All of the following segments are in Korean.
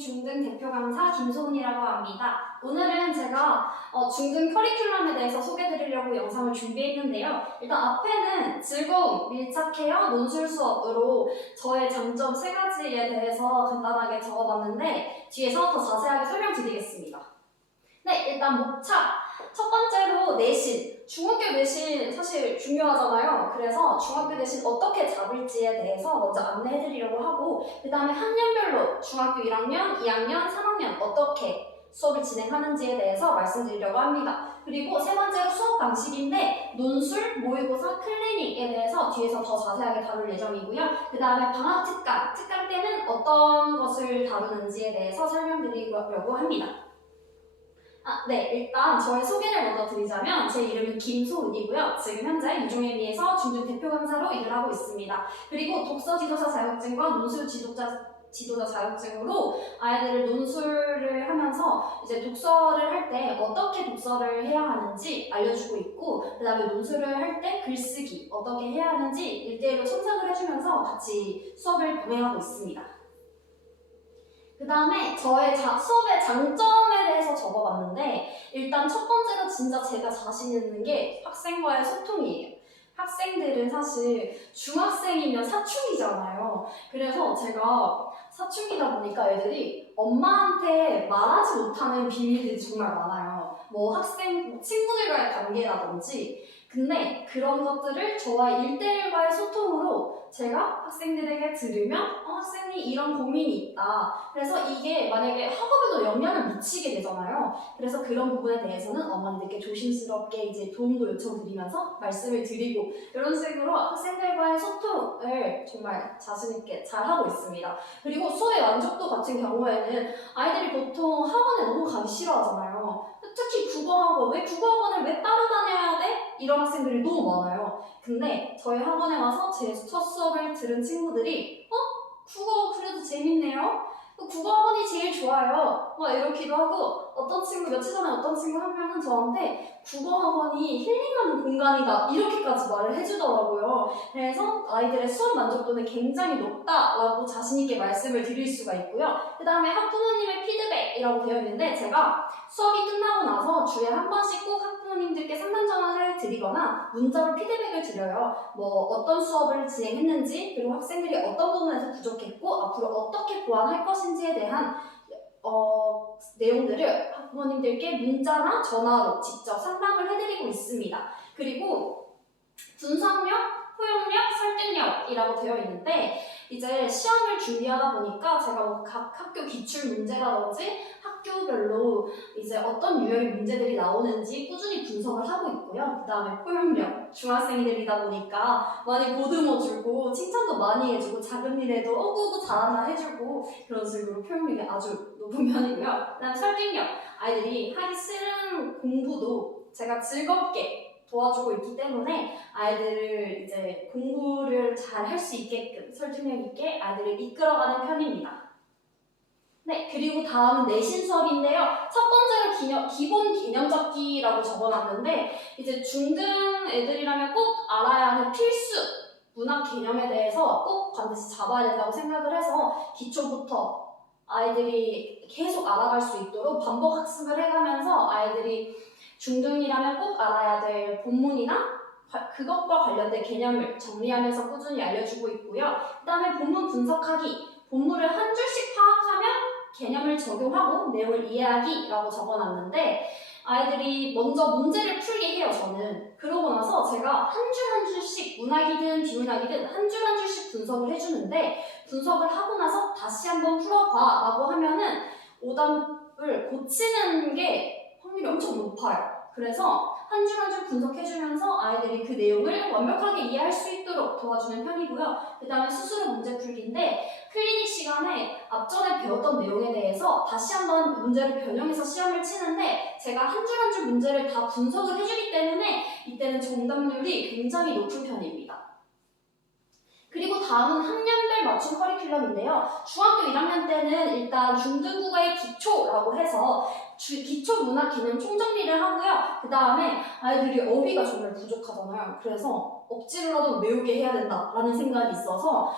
중등 대표 강사 김소은이라고 합니다. 오늘은 제가 중등 커리큘럼에 대해서 소개해드리려고 영상을 준비했는데요. 일단 앞에는 즐거움, 밀착해요, 논술 수업으로 저의 장점 3가지에 대해서 간단하게 적어봤는데 뒤에서 더 자세하게 설명드리겠습니다. 네, 일단 목차. 첫 번째로 내신. 중학교 내신 사실 중요하잖아요. 그래서 중학교 내신 어떻게 잡을지에 대해서 먼저 안내해드리려고 하고 그 다음에 학년별로 중학교 1학년, 2학년, 3학년 어떻게 수업을 진행하는지에 대해서 말씀드리려고 합니다. 그리고 세 번째로 수업 방식인데 논술, 모의고사, 클리닉에 대해서 뒤에서 더 자세하게 다룰 예정이고요. 그 다음에 방학 특강 때는 어떤 것을 다루는지에 대해서 설명드리려고 합니다. 네, 일단 저의 소개를 먼저 드리자면 제 이름은 김소은이고요. 지금 현재 유종예비에서 중등 대표 강사로 일을 하고 있습니다. 그리고 독서 지도자 자격증과 논술 지도자 자격증으로 아이들을 논술을 하면서 이제 독서를 할 때 어떻게 독서를 해야 하는지 알려주고 있고 그 다음에 논술을 할 때 글쓰기 어떻게 해야 하는지 1대1로 첨삭을 해주면서 같이 수업을 병행하고 있습니다. 그 다음에 저의 수업의 장점에 대해서 적어봤는데 일단 첫 번째로 진짜 제가 자신 있는 게 학생과의 소통이에요. 학생들은 사실 중학생이면 사춘기잖아요. 그래서 제가 사춘기다 보니까 애들이 엄마한테 말하지 못하는 비밀들이 정말 많아요. 뭐 학생, 친구들과의 관계라든지 근데 그런 것들을 저와 1대1과의 소통으로 제가 학생들에게 들으면 학생이 이런 고민이 있다. 그래서 이게 만약에 학업에도 영향을 미치게 되잖아요. 그래서 그런 부분에 대해서는 어머니들께 조심스럽게 이제 도움도 요청드리면서 말씀을 드리고 이런 식으로 학생들과의 소통을 정말 자신있게 잘 하고 있습니다. 그리고 수업의 만족도 같은 경우에는 아이들이 보통 학원에 너무 가기 싫어하잖아요. 특히 국어학원, 왜 국어학원을 왜 따로 다녀야 돼? 이런 학생들이 너무 많아요. 근데 저희 학원에 와서 제 첫 수업을 들은 친구들이 국어 그래도 재밌네요? 국어학원이 제일 좋아요. 막 이렇기도 하고 어떤 친구, 며칠 전에 어떤 친구 한 명은 저한테 국어학원이 힐링하는 공간이다 이렇게까지 말을 해주더라고요. 그래서 아이들의 수업 만족도는 굉장히 높다라고 자신있게 말씀을 드릴 수가 있고요. 그 다음에 학부모님의 피드백이라고 되어 있는데 제가 수업이 끝나고 나서 주에 한 번씩 꼭 학부모님들께 상담 전화를 드리거나 문자로 피드백을 드려요. 뭐 어떤 수업을 진행했는지 그리고 학생들이 어떤 부분에서 부족했고 앞으로 어떻게 보완할 것인지에 대한 내용들을 학부모님들께 문자나 전화로 직접 상담을 해드리고 있습니다. 그리고 분석력, 포용력, 설득력이라고 되어 있는데 이제 시험을 준비하다 보니까 제가 뭐 각 학교 기출 문제라든지 학교별로 이제 어떤 유형의 문제들이 나오는지 꾸준히 분석을 하고 있고요. 그 다음에 포용력, 중학생들이다 보니까 많이 보듬어주고 칭찬도 많이 해주고 작은 일에도 어구 잘한다 해주고 그런 식으로 포용력이 아주 높은 편이고요. 그 다음에 설득력, 아이들이 하기 싫은 공부도 제가 즐겁게 도와주고 있기 때문에 아이들을 이제 공부를 잘 할 수 있게끔 설득력 있게 아이들을 이끌어가는 편입니다. 네, 그리고 다음은 내신 수업인데요. 첫 번째로 기본 개념 잡기라고 적어놨는데 이제 중등 애들이라면 꼭 알아야 하는 필수 문학 개념에 대해서 꼭 반드시 잡아야 된다고 생각을 해서 기초부터 아이들이 계속 알아갈 수 있도록 반복 학습을 해가면서 아이들이 중등이라면 꼭 알아야 될 본문이나 그것과 관련된 개념을 정리하면서 꾸준히 알려주고 있고요. 그 다음에 본문 분석하기, 본문을 한 줄씩 파악하면 개념을 적용하고 내용을 이해하기라고 적어놨는데 아이들이 먼저 문제를 풀게 해요, 저는. 그러고 나서 제가 한 줄 한 줄씩 문학이든 비문학이든 한 줄 한 줄씩 분석을 해주는데 분석을 하고 나서 다시 한번 풀어봐 라고 하면은 오답을 고치는 게 확률이 엄청 높아요. 그래서 한 줄 한 줄 분석해주면서 아이들이 그 내용을 완벽하게 이해할 수 있도록 도와주는 편이고요. 그 다음에 스스로 문제 풀기인데 클리닉 시간에 앞전에 배웠던 내용에 대해서 다시 한번 문제를 변형해서 시험을 치는데 제가 한 줄 한 줄 문제를 다 분석을 해주기 때문에 이때는 정답률이 굉장히 높은 편입니다. 그리고 다음은 학년별 맞춤 커리큘럼인데요. 중학교 1학년 때는 일단 중등국어의 기초라고 해서 기초 문학 개념 총정리를 하고요. 그 다음에 아이들이 어휘가 정말 부족하잖아요. 그래서 억지로라도 외우게 해야 된다라는 생각이 있어서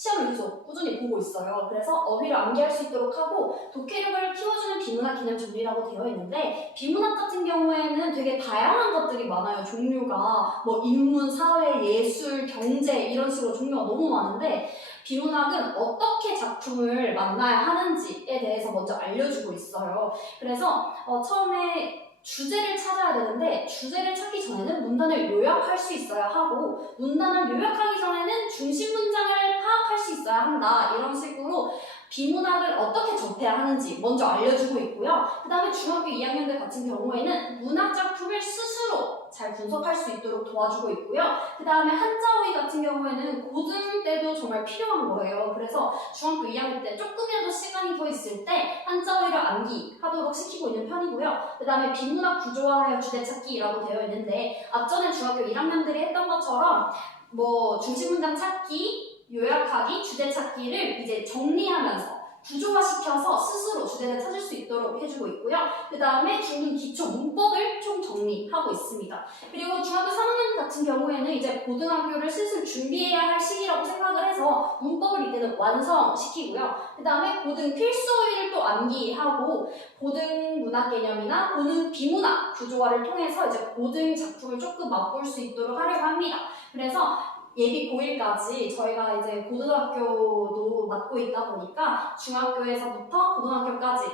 시험을 계속 꾸준히 보고 있어요. 그래서 어휘를 암기할 수 있도록 하고 독해력을 키워주는 비문학 개념 정리라고 되어 있는데 비문학 같은 경우에는 되게 다양한 것들이 많아요. 종류가 뭐 인문, 사회, 예술, 경제 이런 식으로 종류가 너무 많은데 비문학은 어떻게 작품을 만나야 하는지에 대해서 먼저 알려주고 있어요. 그래서 처음에 주제를 찾아야 되는데 주제를 찾기 전에는 문단을 요약할 수 있어야 하고 문단을 요약하기 전에는 중심 문장을 파악할 수 있어야 한다. 이런 식으로 비문학을 어떻게 접해야 하는지 먼저 알려주고 있고요. 그 다음에 중학교 2학년들 같은 경우에는 문학 작품을 스스로 잘 분석할 수 있도록 도와주고 있고요. 그 다음에 한자어휘 같은 경우에는 고등 때도 정말 필요한 거예요. 그래서 중학교 2학년 때 조금이라도 시간이 더 있을 때 한자어휘를 암기하도록 시키고 있는 편이고요. 그 다음에 비문학 구조화하여 주제찾기라고 되어 있는데 앞전에 중학교 1학년들이 했던 것처럼 뭐 중심문장 찾기, 요약하기, 주제찾기를 이제 정리하면서 구조화시켜서 스스로 주제를 찾을 수 있도록 해주고 있고요. 그 다음에 중등 기초 문법을 총 정리하고 있습니다. 그리고 중학교 3학년 같은 경우에는 이제 고등학교를 슬슬 준비해야 할 시기라고 생각을 해서 문법을 이때는 완성시키고요. 그 다음에 고등 필수어휘를 또 암기하고 고등 문학 개념이나 고등 비문학 구조화를 통해서 이제 고등 작품을 조금 맛볼 수 있도록 하려고 합니다. 그래서 예비 고1까지 저희가 이제 고등학교도 맡고 있다 보니까 중학교에서부터 고등학교까지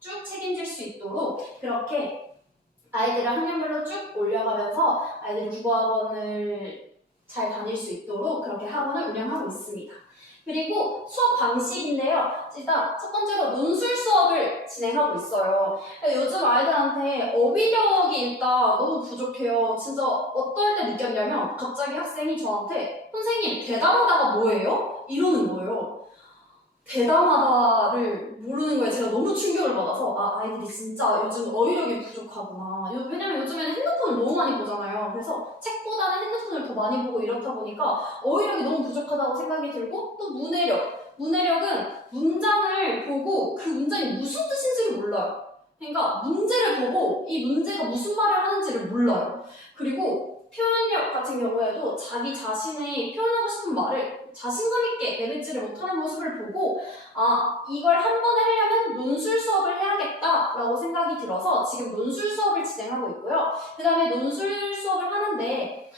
쭉 책임질 수 있도록 그렇게 아이들을 학년별로 쭉 올려가면서 아이들이 국어학원을 잘 다닐 수 있도록 그렇게 학원을 운영하고 있습니다. 그리고 수업 방식인데요. 일단 첫 번째로 논술 수업을 진행하고 있어요. 요즘 아이들한테 어휘력이 일단 너무 부족해요. 진짜 어떨 때 느꼈냐면 갑자기 학생이 저한테 선생님 대담하다가 뭐예요? 이러는 거예요. 대담하다를 모르는 거에 제가 너무 충격을 받아서 아이들이 진짜 요즘 어휘력이 부족하구나. 왜냐면 요즘에는 핸드폰을 너무 많이 보잖아요. 그래서 책보다는 핸드폰을 더 많이 보고 이렇다 보니까 어휘력이 너무 부족하다고 생각이 들고 또 문해력은 문장을 보고 그 문장이 무슨 뜻인지를 몰라요. 그러니까 문제를 보고 이 문제가 무슨 말을 하는지를 몰라요. 그리고 표현력 같은 경우에도 자기 자신의 표현하고 싶은 말을 자신감 있게 내뱉지를 못하는 모습을 보고 이걸 한 번에 하려면 논술 수업을 해야겠다라고 생각이 들어서 지금 논술 수업을 진행하고 있고요. 그 다음에 논술 수업을 하는데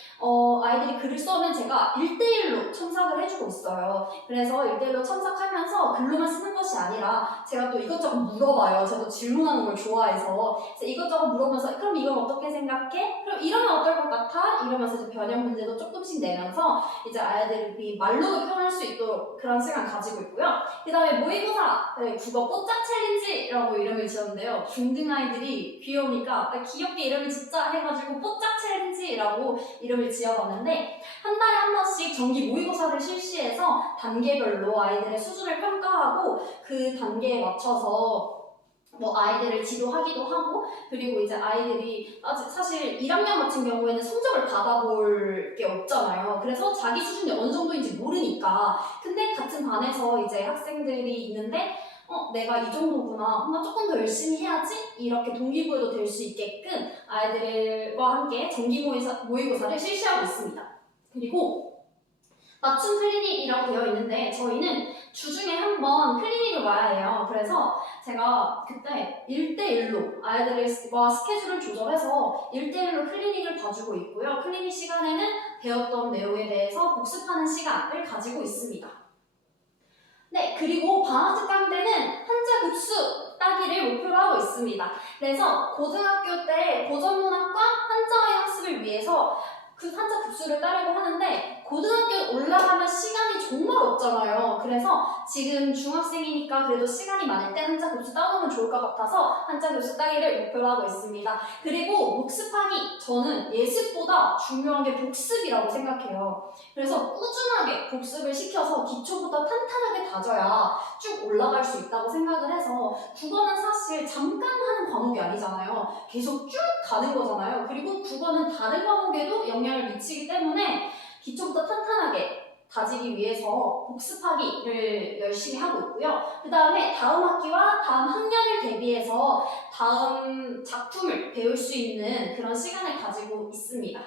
아이들이 글을 써면 제가 1대1로 첨삭을 해주고 있어요. 그래서 1대1로 첨삭하면서 글로만 쓰는 것이 아니라 제가 또 이것저것 물어봐요. 저도 질문하는 걸 좋아해서 그래서 이것저것 물어보면서 그럼 이건 어떻게 생각해? 그럼 이러면 어떨 것 같아? 이러면서 이제 변형 문제도 조금씩 내면서 이제 아이들이 말로 표현할 수 있도록 그런 시간 가지고 있고요. 그 다음에 모의고사 국어 뽀짝 챌린지라고 이름을 지었는데요. 중등 아이들이 귀여우니까 귀엽게 이름을 짓자 해가지고 뽀짝 챌린지라고 이름을 지어봤는데 한 달에 한 번씩 정기 모의고사를 실시해서 단계별로 아이들의 수준을 평가하고 그 단계에 맞춰서 뭐 아이들을 지도하기도 하고 그리고 이제 아이들이 아직 사실 1학년 같은 경우에는 성적을 받아볼 게 없잖아요. 그래서 자기 수준이 어느 정도인지 모르니까 근데 같은 반에서 이제 학생들이 있는데 내가 이 정도구나. 나 조금 더 열심히 해야지. 이렇게 동기부여도 될 수 있게끔 아이들과 함께 정기 모의고사를 실시하고 있습니다. 그리고 맞춤 클리닉이라고 되어 있는데 저희는 주중에 한 번 클리닉을 와야 해요. 그래서 제가 그때 1대1로 아이들과 스케줄을 조절해서 1대1로 클리닉을 봐주고 있고요. 클리닉 시간에는 배웠던 내용에 대해서 복습하는 시간을 가지고 있습니다. 네, 그리고 방학 특강 때는 한자 급수 따기를 목표로 하고 있습니다. 그래서 고등학교 때 고전문학과 한자어휘 학습을 위해서 그 한자 급수를 따려고 하는데 고등학교 올라가면 시간이 정말 없잖아요. 그래서 지금 중학생이니까 그래도 시간이 많을 때 한자 급수 따놓으면 좋을 것 같아서 한자 급수 따기를 목표로 하고 있습니다. 그리고 복습하기, 저는 예습보다 중요한 게 복습이라고 생각해요. 그래서 꾸준하게 복습을 시켜서 기초부터 탄탄하게 다져야 쭉 올라갈 수 있다고 생각을 해서 국어는 사실 잠깐 하는 과목이 아니잖아요. 계속 쭉 가는 거잖아요. 그리고 국어는 다른 과목에도 영향을 미치기 때문에 기초부터 탄탄하게 다지기 위해서 복습하기를 열심히 하고 있고요. 그 다음에 다음 학기와 다음 학년을 대비해서 다음 작품을 배울 수 있는 그런 시간을 가지고 있습니다.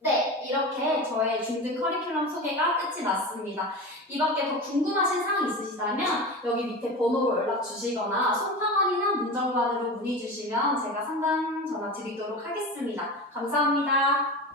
네, 이렇게 저의 중등 커리큘럼 소개가 끝이 났습니다. 이 밖에 더 궁금하신 사항 있으시다면 여기 밑에 번호로 연락 주시거나 송파원이나 문정관으로 문의 주시면 제가 상담 전화 드리도록 하겠습니다. 감사합니다.